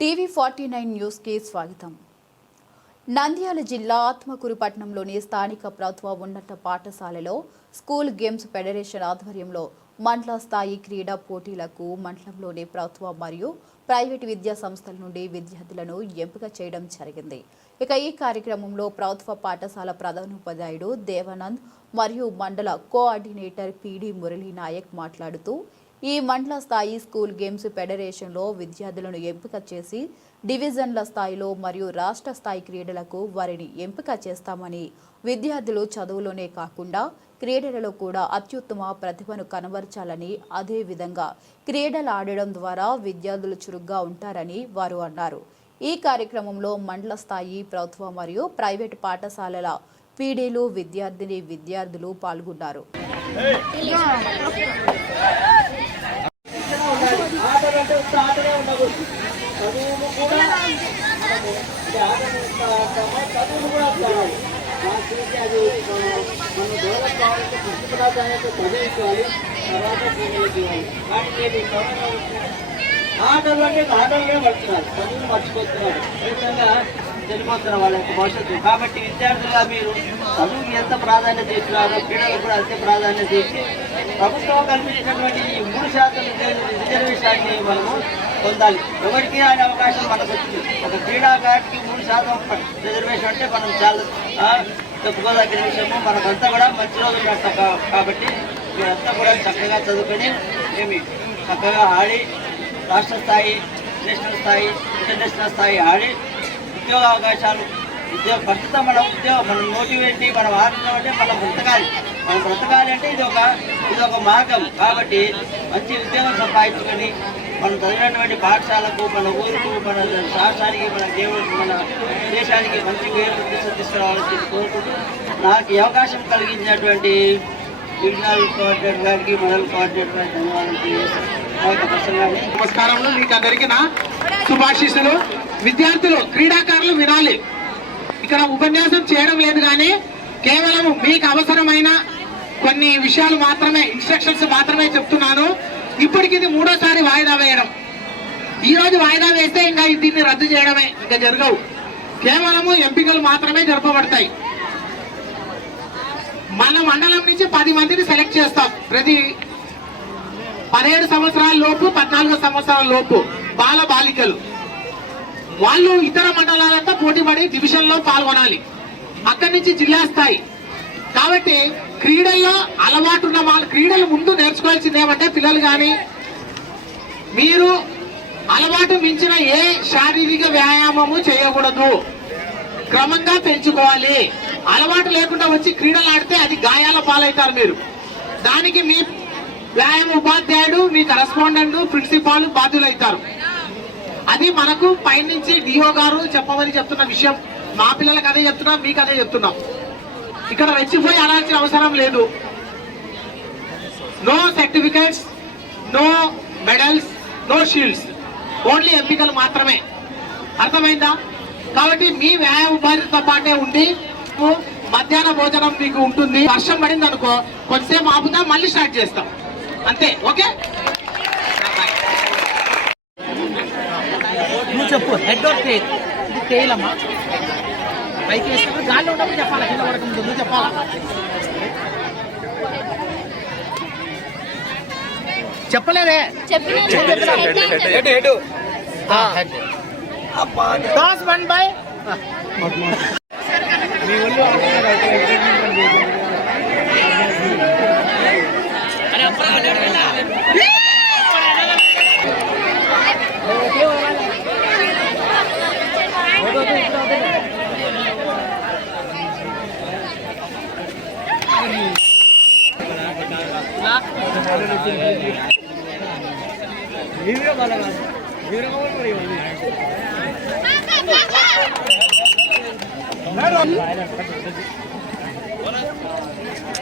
టీవీ49 news కి స్వాగతం. నంద్యాల జిల్లా ఆత్మకూరు పట్టణంలోని స్థానిక ప్రభుత్వ ఉన్నత పాఠశాలలో స్కూల్ గేమ్స్ ఫెడరేషన్ ఆధ్వర్యంలో మండల స్థాయి క్రీడా పోటీలకు మండలంలోని ప్రభుత్వ మరియు ప్రైవేటు విద్యా సంస్థల నుండి విద్యార్థులను ఎంపిక చేయడం జరిగింది. ఈ కార్యక్రమంలో ప్రభుత్వ పాఠశాల ప్రధానోపాధ్యాయుడు దేవానంద్ మరియు మండల కోఆర్డినేటర్ పిడి మురళీ నాయక్ మాట్లాడుతూ ఈ మండల స్థాయి స్కూల్ గేమ్స్ ఫెడరేషన్లో విద్యార్థులను ఎంపిక చేసి డివిజన్ల స్థాయిలో మరియు రాష్ట్ర స్థాయి క్రీడలకు వారిని ఎంపిక చేస్తామని, విద్యార్థులు చదువులోనే కాకుండా క్రీడలలో కూడా అత్యుత్తమ ప్రతిభను కనబరచాలని, అదేవిధంగా క్రీడలు ఆడడం ద్వారా విద్యార్థులు చురుగ్గా ఉంటారని వారు అన్నారు. ఈ కార్యక్రమంలో మండల స్థాయి ప్రభుత్వ మరియు ప్రైవేటు పాఠశాలల పీడీలు, విద్యార్థులు పాల్గొన్నారు. ఆటలు అంటే ఆటలుగా పడుతున్నారు, చదువులు మర్చిపోతున్నారు, చనిపోతున్నారు వాళ్ళ యొక్క భవిష్యత్తు. కాబట్టి విద్యార్థులుగా మీరు చదువుకి ఎంత ప్రాధాన్యత ఇస్తున్నారో క్రీడలు కూడా అంతే ప్రాధాన్యత ఇచ్చి ప్రభుత్వం కల్పించినటువంటి ఈ 3% రిజర్వేషన్ని మనము పొందాలి. ఎవరికి అనే అవకాశం మనకు వచ్చింది. ఒక క్రీడాకారుడికి 3% రిజర్వేషన్ అంటే మనం చాలా చెప్పుకోదగిన విషయము. మనకంతా కూడా మంచి రోజులు పెడతాం. కాబట్టి మీరంతా కూడా చక్కగా చదువుకొని ఏమి చక్కగా ఆడి రాష్ట్ర స్థాయి, నేషనల్ స్థాయి, ఇంటర్నేషనల్ స్థాయి ఆడి ఉద్యోగ అవకాశాలు ప్రస్తుతం మనం మోటివేట్ మనం ఆడుతున్నాం అంటే మనం బ్రతకాలి అంటే ఇది ఒక మార్గం. కాబట్టి మంచి ఉద్యోగం సంపాదించుకొని మనం చదివినటువంటి పాఠశాలకు, మన ఊరుకు, మన రాష్ట్రానికి, మన దేవుడికి, మన దేశానికి మంచి పేరు తీసుకురావాలని కోరుకుంటూ నాకు ఈ అవకాశం కలిగించినటువంటి రీజనల్ కోఆర్డినేటర్ గారికి, మండల కోఆర్డినేటర్ గారికి ధన్యవాదాలు తెలియజేస్తాను. నమస్కారములు. మీకు అందరికీ నా శుభాశీస్సులు. విద్యార్థులు, క్రీడాకారులు వినాలి. ఇక్కడ ఉపన్యాసం చేయడం లేదు, కానీ కేవలం మీకు అవసరమైన కొన్ని విషయాలు మాత్రమే, ఇన్స్ట్రక్షన్స్ మాత్రమే చెప్తున్నాను. ఇప్పటికి ఇది 3వ వాయిదా వేయడం. ఈ రోజు వాయిదా వేస్తే ఇంకా దీన్ని రద్దు చేయడమే, ఇంకా జరగవు. కేవలము ఎంపికలు మాత్రమే జరపబడతాయి. మన మండలం నుంచి 10 మందిని సెలెక్ట్ చేస్తాం. ప్రతి 17 సంవత్సరాల లోపు, 14 సంవత్సరాల లోపు బాలికలు వాళ్ళు ఇతర మండలాలంతా పోటీపడి డివిజన్ లో పాల్గొనాలి. అక్కడి నుంచి జిల్లా స్థాయి. కాబట్టి క్రీడల్లో అలవాటు ఉన్న వాళ్ళు, క్రీడలు ముందు నేర్చుకోవాల్సింది ఏమంటే పిల్లలు కానీ మీరు అలవాటు మించిన ఏ శారీరక వ్యాయామము చేయకూడదు, క్రమంగా పెంచుకోవాలి. అలవాటు లేకుండా వచ్చి క్రీడలు ఆడితే అది గాయాల పాలవుతారు మీరు. దానికి మీ వ్యాయామ ఉపాధ్యాయుడు, మీ కరెస్పాండెంట్, ప్రిన్సిపాల్ బాధ్యులవుతారు. అది మనకు పైనుంచి డిఓ గారు చెప్పమని చెప్తున్న విషయం. మా పిల్లలకు అదే చెప్తున్నాం, మీకు అదే చెప్తున్నాం. ఇక్కడ రెచ్చిపోయి ఆడాల్సిన అవసరం లేదు. No certificates, no medals, no shields, only ఎంపికలు మాత్రమే. అర్థమైందా? కాబట్టి మీ వ్యాయామ ఉపాధితో పాటే ఉండి మధ్యాహ్న భోజనం మీకు ఉంటుంది. వర్షం పడింది అనుకో, కొంతసేపు ఆపుతాం, మళ్ళీ స్టార్ట్ చేస్తాం, అంతే. ఓకే, నువ్వు చెప్పు. హెడ్ ఆఫ్ టెయిల్, ఇది టెయిల్ అమ్మా. పైకి వేసుకుని గాల్లో ఉన్నప్పుడు చెప్పాలా, కింద పడకముందు నువ్వు చెప్పాలా. చెప్పలేదే, టాస్ 1 మీ ఒళ్ళు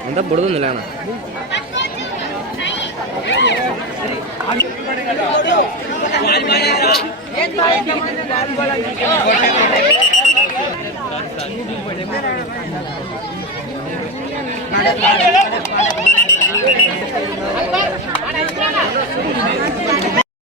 అంతా బుడదుంది లేనా.